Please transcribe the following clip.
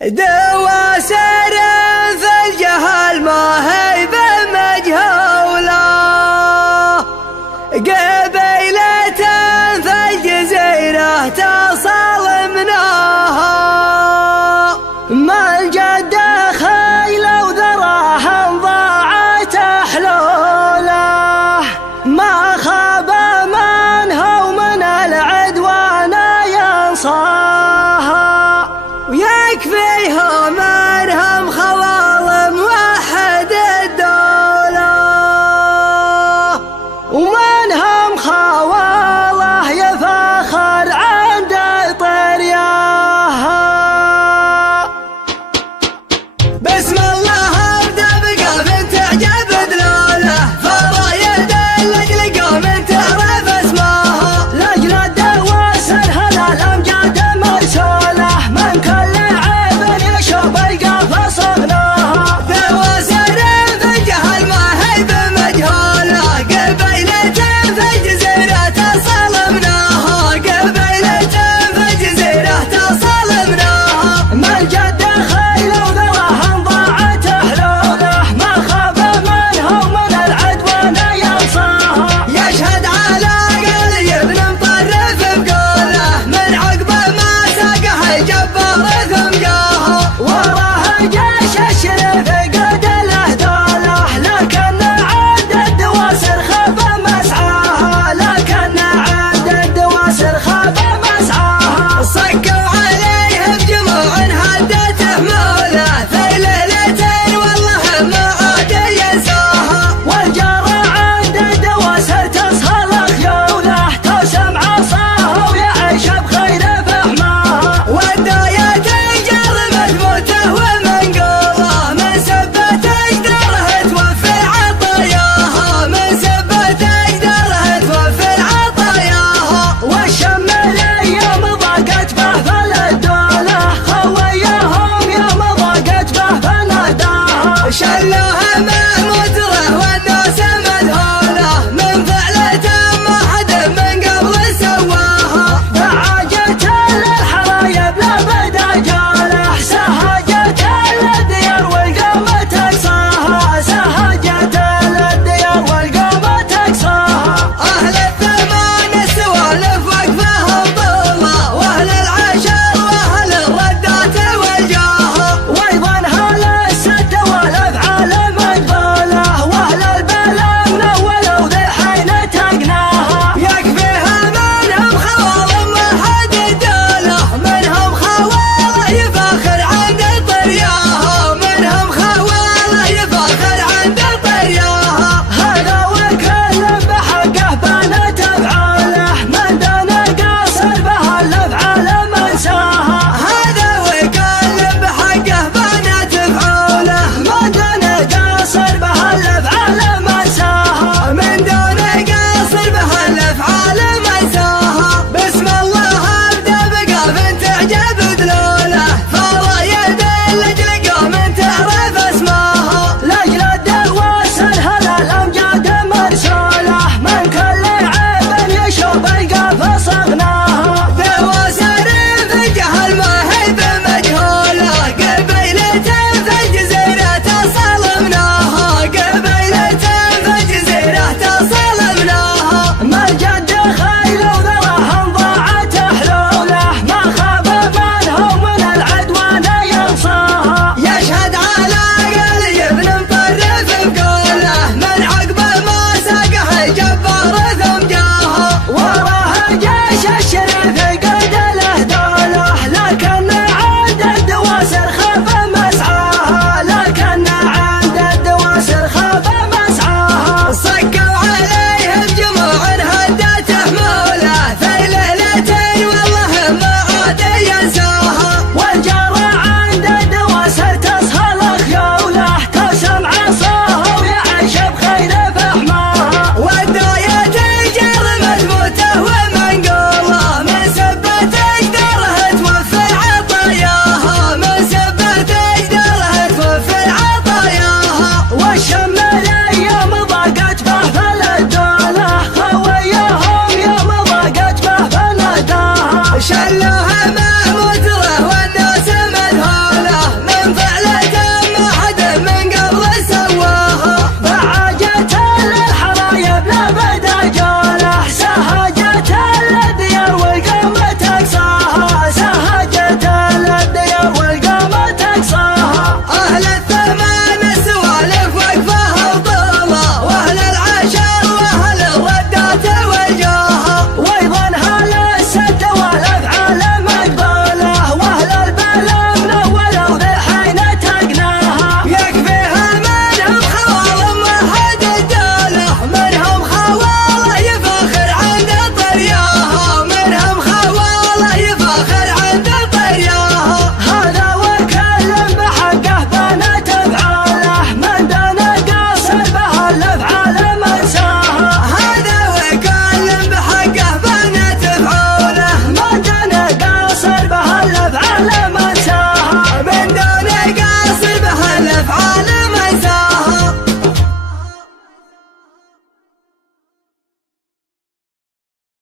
دواسر في الجهل ما هي بمجهولة، قبيلة في الجزيرة تصل منها، ما الجد خيل وذراها ضاعت حلوله، ما خاب من هو من العدوان ينصاها، ويكفيهم انهم خوالم وحد الدولة، ومنهم خواله يفاخر عند طرياها. بسم الله ابدا بقوم تعجب دلاله، فرايد لاجل قوم تعرف اسمها، لاجل الدواسر هلا الامجاد مرسوله، من كل عيب يشوف القاف صغناها. دواسر في الجهل ما هي بمجهوله، قبيلة في الجزيرة تصل منها، قبيلة في الجزيرة تصل منها، ما الجد خيل وذراها ضاعت حلوله، ما خاب من هو من العدوان ينصاها، يشهد على قلي ابن مطرف بقوله، من عقبه ما ساقه الجبار ثم جاها، وراه جيش الشريف